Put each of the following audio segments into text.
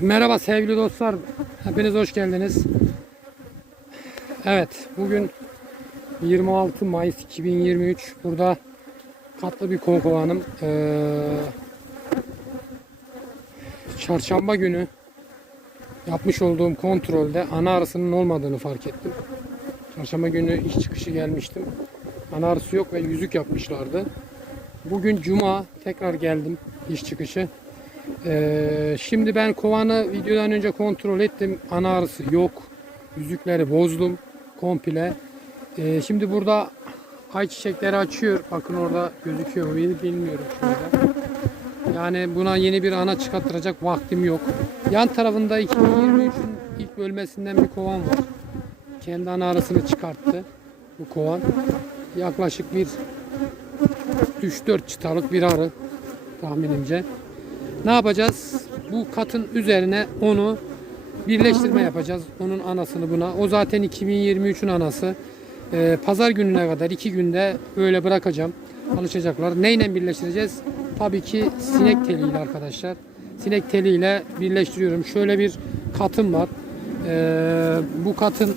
Merhaba sevgili dostlar. Hepiniz hoş geldiniz. Evet, bugün 26 Mayıs 2023. Burada katlı bir konkovanım. Ee, çarşamba günü yapmış olduğum kontrolde ana arısının olmadığını fark ettim. Çarşamba günü iş çıkışı gelmiştim. Ana arısı yok ve yüzük yapmışlardı. Bugün cuma tekrar geldim iş çıkışı. Ee, şimdi ben kovanı videodan önce kontrol ettim. Ana arısı yok. Yüzükleri bozdum komple. Ee, şimdi burada ayçiçekleri açıyor. Bakın orada gözüküyor mu bilmiyorum şurada. Yani buna yeni bir ana çıkarttıracak vaktim yok. Yan tarafında 2023'ün ilk bölmesinden bir kovan var. Kendi ana arısını çıkarttı bu kovan. Yaklaşık bir 3-4 çıtalık bir arı tahminimce. Ne yapacağız? Bu katın üzerine onu birleştirme yapacağız. Onun anasını buna. O zaten 2023'ün anası. Ee, pazar gününe kadar iki günde böyle bırakacağım. Alışacaklar. Neyle birleştireceğiz? Tabii ki sinek teliyle arkadaşlar. Sinek teliyle birleştiriyorum. Şöyle bir katım var. Ee, bu katın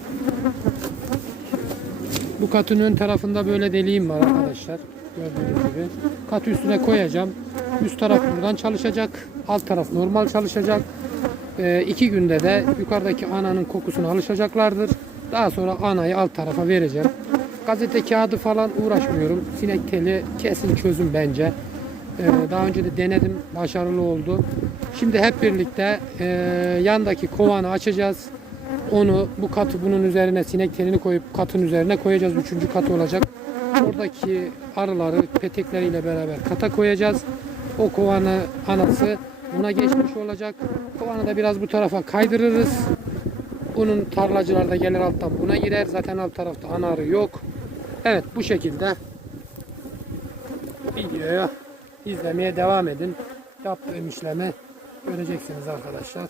bu katın ön tarafında böyle deliğim var arkadaşlar. Gördüğünüz gibi. Kat üstüne koyacağım. Üst taraf buradan çalışacak. Alt taraf normal çalışacak. Ee, iki günde de yukarıdaki ananın kokusuna alışacaklardır. Daha sonra anayı alt tarafa vereceğim. Gazete kağıdı falan uğraşmıyorum. Sinek teli kesin çözüm bence. Ee, daha önce de denedim. Başarılı oldu. Şimdi hep birlikte e, yandaki kovanı açacağız. Onu bu katı bunun üzerine sinek telini koyup katın üzerine koyacağız. Üçüncü kat olacak. Oradaki arıları petekleriyle beraber kata koyacağız. O kovanı anası buna geçmiş olacak. Kovanı da biraz bu tarafa kaydırırız. Bunun tarlacılar da gelir alttan buna girer. Zaten alt tarafta ana arı yok. Evet bu şekilde videoya izlemeye devam edin. Yaptığım işlemi göreceksiniz arkadaşlar.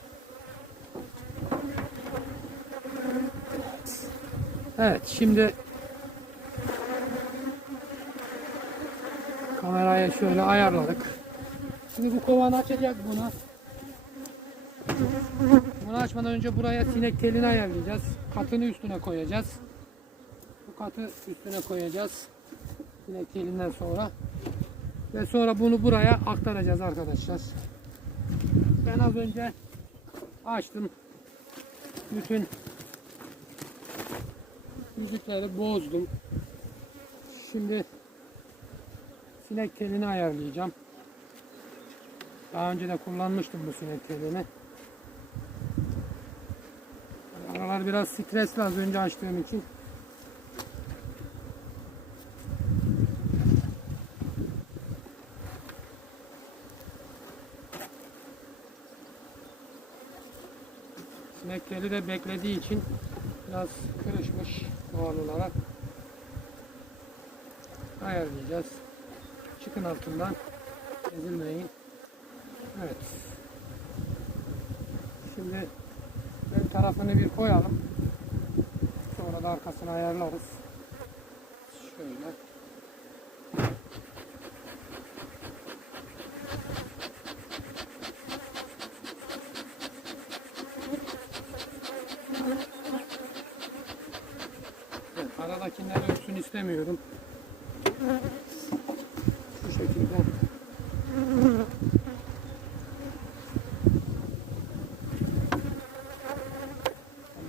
Evet şimdi kamerayı şöyle ayarladık. Şimdi bu kovanı açacak buna. Bunu açmadan önce buraya sinek telini ayarlayacağız. Katını üstüne koyacağız. Bu katı üstüne koyacağız. Sinek telinden sonra. Ve sonra bunu buraya aktaracağız arkadaşlar. Ben az önce açtım. Bütün yüzükleri bozdum. Şimdi sinek telini ayarlayacağım. Daha önce de kullanmıştım bu sinek telini. Aralar biraz stresli az önce açtığım için. Sinek teli de beklediği için biraz kırışmış doğal olarak. Ayarlayacağız. Çıkın altından. Ezilmeyin. Evet. Şimdi ön tarafını bir koyalım. Sonra da arkasını ayarlarız. Şöyle. Evet, aradakiler ölsün istemiyorum. Şu şekilde.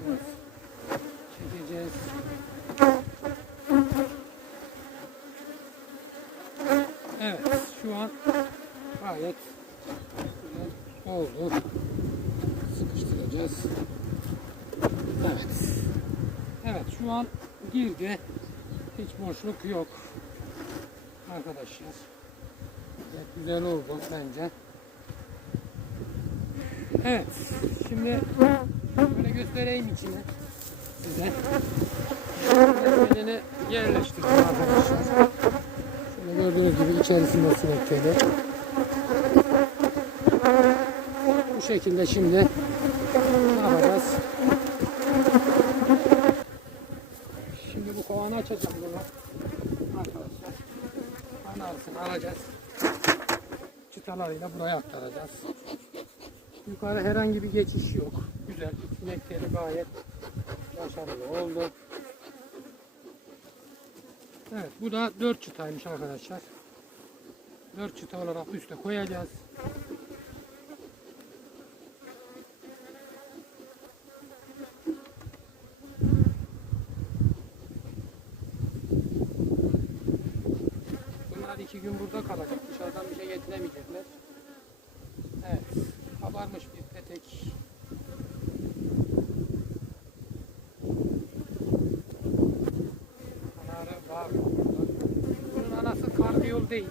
Evet. Çekeceğiz. Evet, şu an gayet güzel oldu. Sıkıştıracağız. Evet. Evet, şu an girdi. Hiç boşluk yok. Arkadaşlar. Evet, güzel oldu bence. Evet. Şimdi böyle göstereyim içini size. Elini yerleştirdim arkadaşlar. Şöyle gördüğünüz gibi içerisinde sinek teli. Bu şekilde şimdi ne yapacağız? Şimdi bu kovanı açacağım bunu. Arkadaşlar. Ana arasını alacağız. Çıtalarıyla buraya aktaracağız. Yukarı herhangi bir geçiş yok. Güzel. Sinekleri gayet başarılı oldu. Evet bu da 4 çıtaymış arkadaşlar. 4 çıta olarak üste koyacağız. Bunlar iki gün burada kalacak. Dışarıdan bir şey getiremeyecekler. Evet. Kabarmış bir petek. Anarı var. Bunun anası karbiyol değil.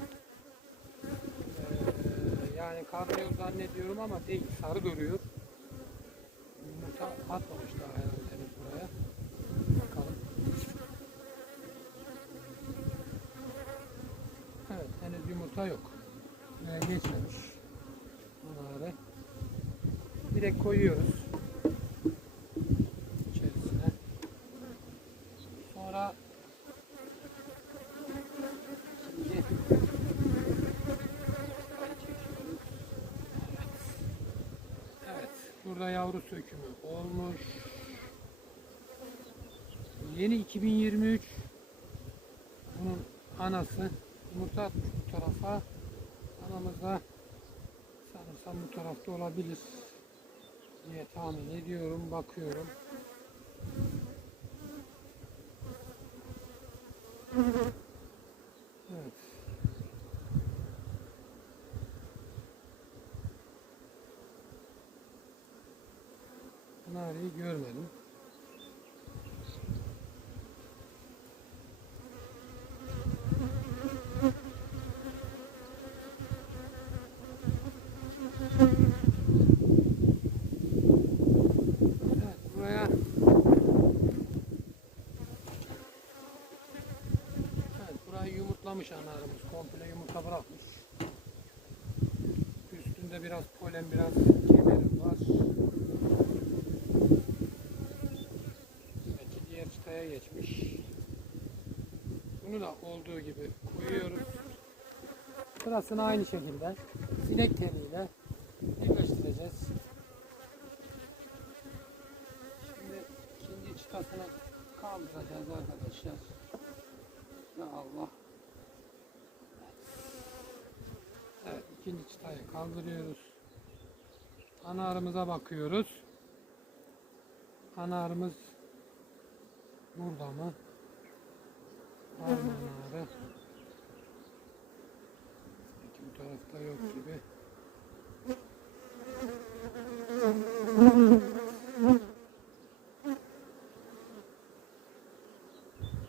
Ee, yani karbiyol zannediyorum ama değil. Sarı duruyor. Yumurta atmamış daha herhalde henüz buraya. Bakalım. Evet henüz yumurta yok. Ee, geçmemiş. Anarı. Direkt koyuyoruz. içerisine. Sonra. Evet. Burada yavru sökümü olmuş. Yeni 2023 bunun anası yumurta atmış bu tarafa. Anamız da sanırsam bu tarafta olabilir diye tahmin ediyorum. Bakıyorum. Evet. Pınar'ı görmedim. Evet, buraya Evet, burayı yumurtlamış anarımız. Komple yumurta bırakmış. Üstünde biraz polen, biraz kemerim var. Belki diğer çıtaya geçmiş. Bunu da olduğu gibi koyuyoruz. Sırasını aynı şekilde sinek teliyle birleştireceğiz. Şimdi ikinci çıtasını kaldıracağız arkadaşlar. Ya Allah. Evet ikinci çıtayı kaldırıyoruz. Ana arımıza bakıyoruz. Ana arımız burada mı? Var mı bu tarafta yok gibi.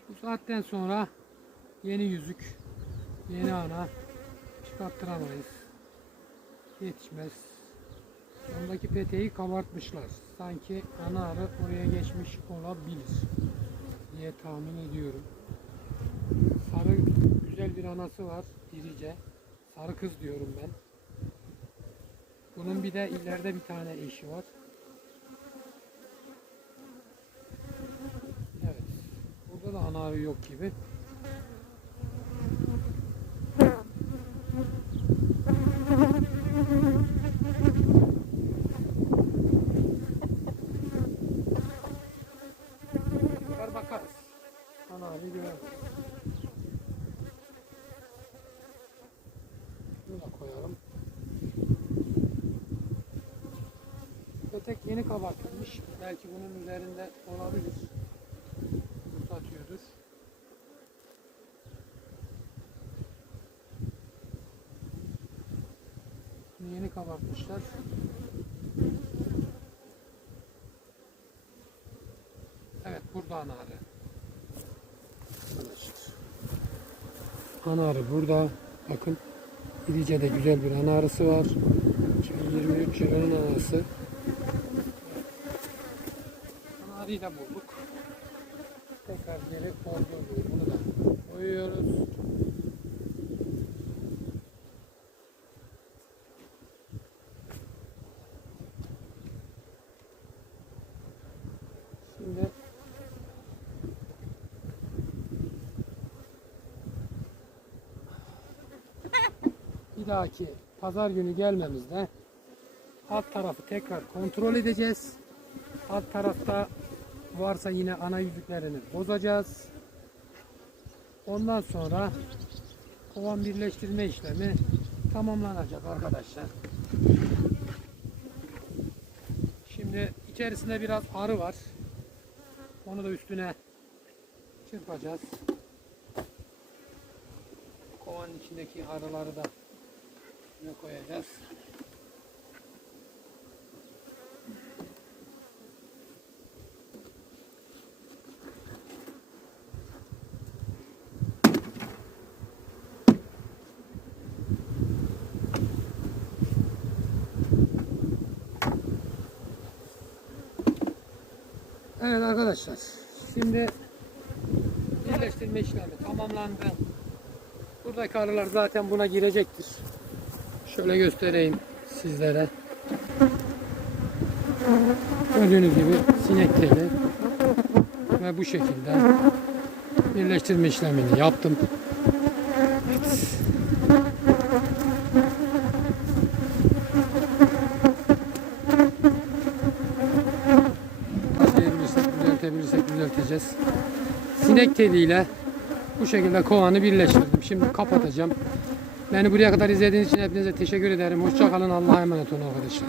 Bu saatten sonra yeni yüzük, yeni ana çıkarttıramayız. Yetişmez. Ondaki peteği kabartmışlar. Sanki ana arı oraya geçmiş olabilir diye tahmin ediyorum. Sarı güzel bir anası var. irice. Sarı kız diyorum ben. Bunun bir de ileride bir tane eşi var. Evet. Burada da ana arı yok gibi. Tekrar bakarız. Ana arı görelim. Bunu da koyalım. Petek yeni kabartılmış. Belki bunun üzerinde olabilir. Yumurta atıyordur. Yeni kabartmışlar. Evet burada ana arı. Arkadaşlar. Ana arı burada. Bakın. İlice'de güzel bir ana arısı var. 2023 yılının anası. Da bulduk. Tekrar geri gibi bunu da koyuyoruz. Şimdi bir dahaki pazar günü gelmemizde alt tarafı tekrar kontrol edeceğiz. Alt tarafta varsa yine ana yüzüklerini bozacağız. Ondan sonra kovan birleştirme işlemi tamamlanacak arkadaşlar. Şimdi içerisinde biraz arı var. Onu da üstüne çırpacağız. Kovanın içindeki arıları da koyacağız. Evet arkadaşlar. Şimdi birleştirme işlemi tamamlandı. Buradaki arılar zaten buna girecektir. Şöyle göstereyim sizlere. Gördüğünüz gibi sinek teli ve bu şekilde birleştirme işlemini yaptım. Evet. Düzelteceğiz. Sinek teliyle bu şekilde kovanı birleştirdim. Şimdi kapatacağım. Beni buraya kadar izlediğiniz için hepinize teşekkür ederim. Hoşça kalın. Allah'a emanet olun arkadaşlar.